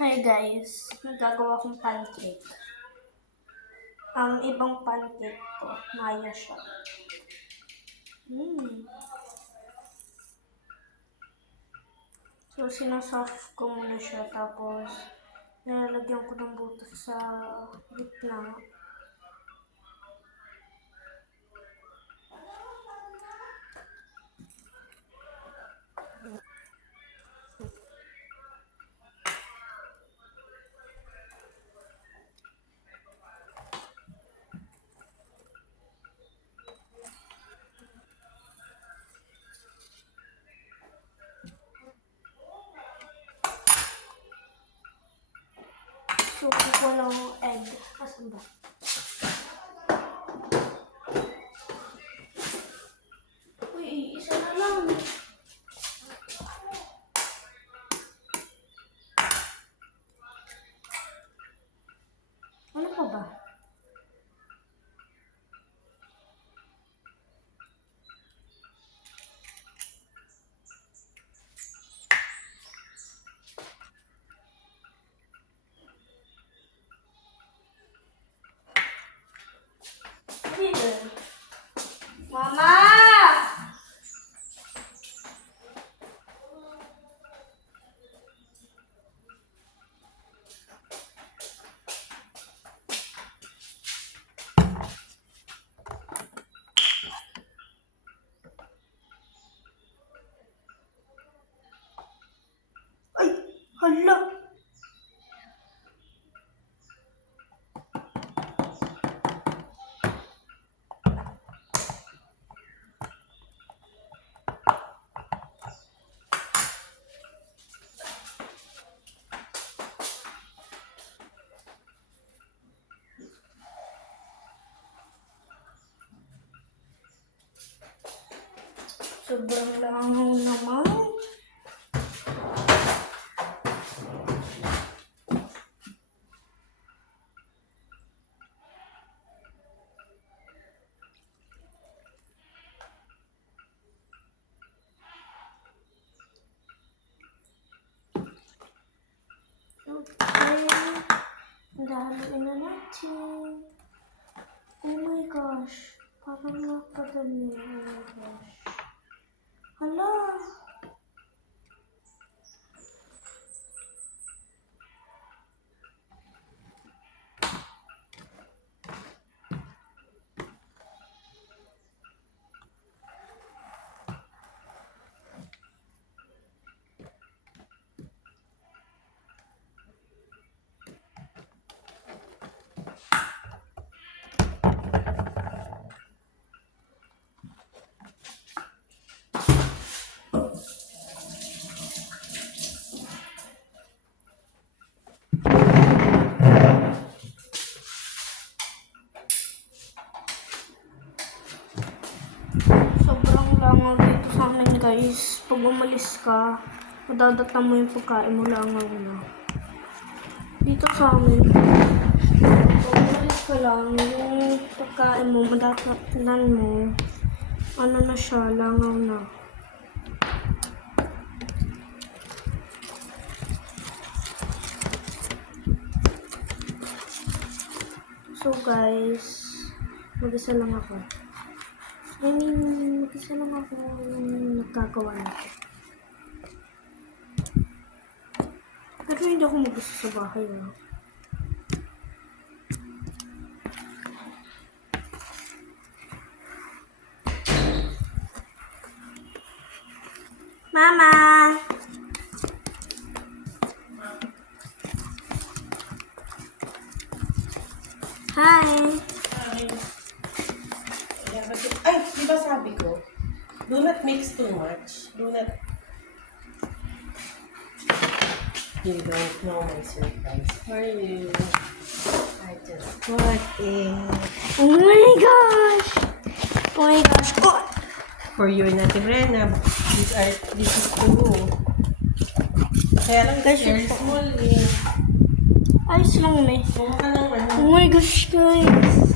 Hi guys, nagagawa akong pancake. Ang ibang pancake to, maya siya. So, sinasoft ko muna siya, tapos nilalagyan ko ng butas sa gitna. So, kukuha lang ng egg. Asan ba? Uy, isa na lang. Ano pa ba? Mama! Ay! Hala! Sobrang langaw naman. Okay. Dahil na natin. Oh my gosh. Parang nakadami. Oh my gosh. Hala. Sobrang langaw dito sa amin guys. Pag umalis ka, madadatan mo yung pagkain mo, langaw na. Dito sa amin, pag umalis ka lang, yung pagkain mo, madadatan mo, ano na siya, langaw na. So guys, mag-isa lang ako. Mag-isa lang ako nagkagawa nito. Pero hindi ako mag-isa sa bahay. Mama! Hi! Ay, di ba sabi ko, do not mix too much. Do not... You don't know my surprise for you. I just bought it. Oh my gosh! Oh my gosh! Oh! For you and Ate Brenna, this is to you. Kaya lang, Guys, very ito. small eh. Ayos lang eh. Kung ka lang ano. Oh my gosh, guys!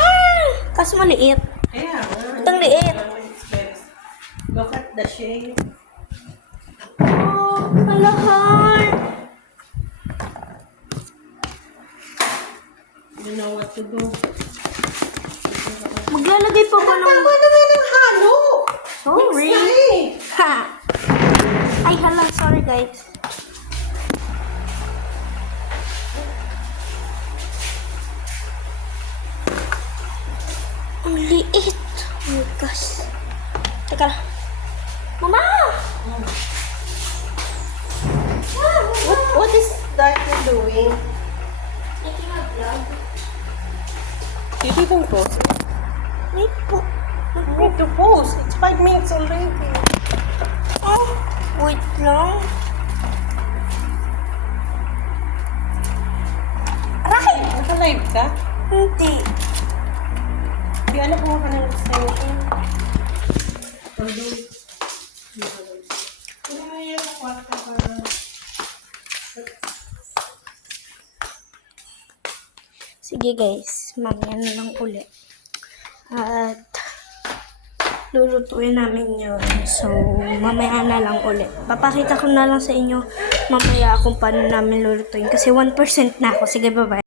Ah! Kaso maliit. Kaya, Ang liit. Look at the shape. Oh, malahal! to do. Maglalagay pa ba ng... Tama naman ng halo! Sorry. Ha! Ay, hala. Sorry, guys. Ang liit. Oh my gosh. Teka lang. Mama! What is that doing? Making a vlog. You didn't post it. Wait po. You need to post. It's 5 minutes already. Oh, wait lang. Aray! Naka-live ka? Hindi. Di ano kung ka na extension? Sige guys, mamaya na lang ulit. At lulutuin namin yun. So, mamaya na lang ulit. Papakita ko na lang sa inyo mamaya kung paano namin lulutuin. Kasi 1% na ako. Sige, bye-bye.